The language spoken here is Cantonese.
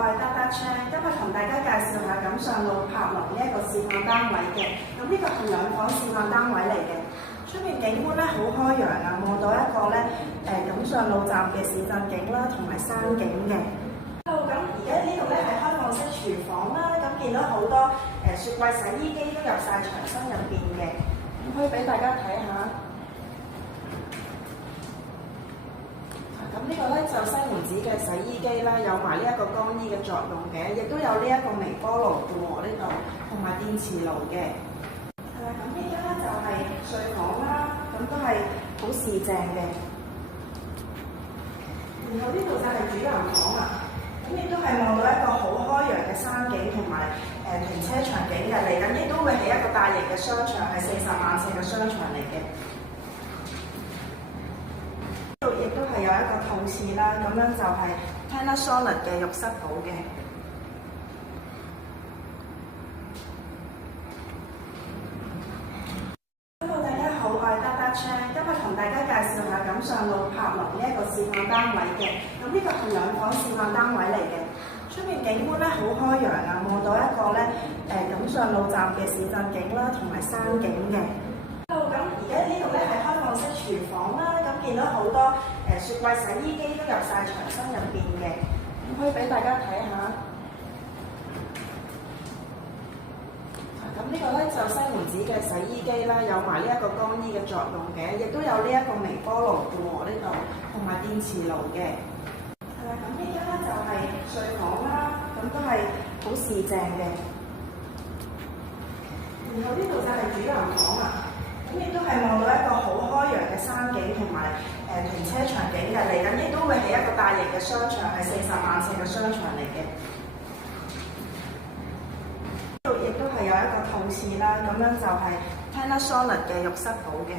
我係得車，今日同大家介紹下錦上路柏林呢一個示範單位嘅。咁呢個係兩房示範單位嚟嘅，出面景觀咧好開揚啊，望到一個咧錦上路站嘅市鎮景啦，同埋山景嘅。咁而家呢度咧係開放式廚房啦，咁見到好多雪櫃、洗衣機都入晒牆身入邊嘅，咁可以俾大家睇下。咁呢個咧就西門子嘅洗衣機啦，有埋呢一個乾衣嘅作用嘅，亦都有呢一個微波爐嘅喎，呢度同埋電磁爐嘅。係啦，咁呢間咧就係睡房啦，咁都係好市正嘅。然後呢度就係主人房啊，咁亦都係望到一個好開揚嘅山景同埋停車場景嘅，嚟緊亦都會起一個大型嘅商場，係40萬尺嘅商場嚟嘅。亦都係有一個套廁啦，咁樣就係 Panasonic 嘅浴室寶嘅。Hello， 大家好，我係得車，今日同大家介紹下錦上路柏林呢一個示範單位嘅。咁呢個係兩房示範單位嚟嘅，出面景觀咧好開揚啊，望到一個咧錦上路站嘅市鎮景啦，同埋山景嘅。咁而家呢度咧係開放式廚房啦，咁見到好多雪櫃、洗衣機都入晒牆身入邊嘅，咁可以俾大家睇下。咁呢個咧就西門子嘅洗衣機啦，有埋呢一個乾衣嘅作用嘅，亦都有呢一個微波爐嘅喎，呢度同埋電磁爐嘅。係啦，咁呢間咧就係睡房啦，咁都係好市正嘅。然後呢度就係主人房啊。咁亦都係望到一個好開揚嘅山景同埋停車場景嘅，嚟緊亦都會起一個大型嘅商場，係40萬尺嘅商場嚟嘅。呢度亦都係有一個套廁啦，咁樣就係 Panasonic 嘅浴室寶嘅。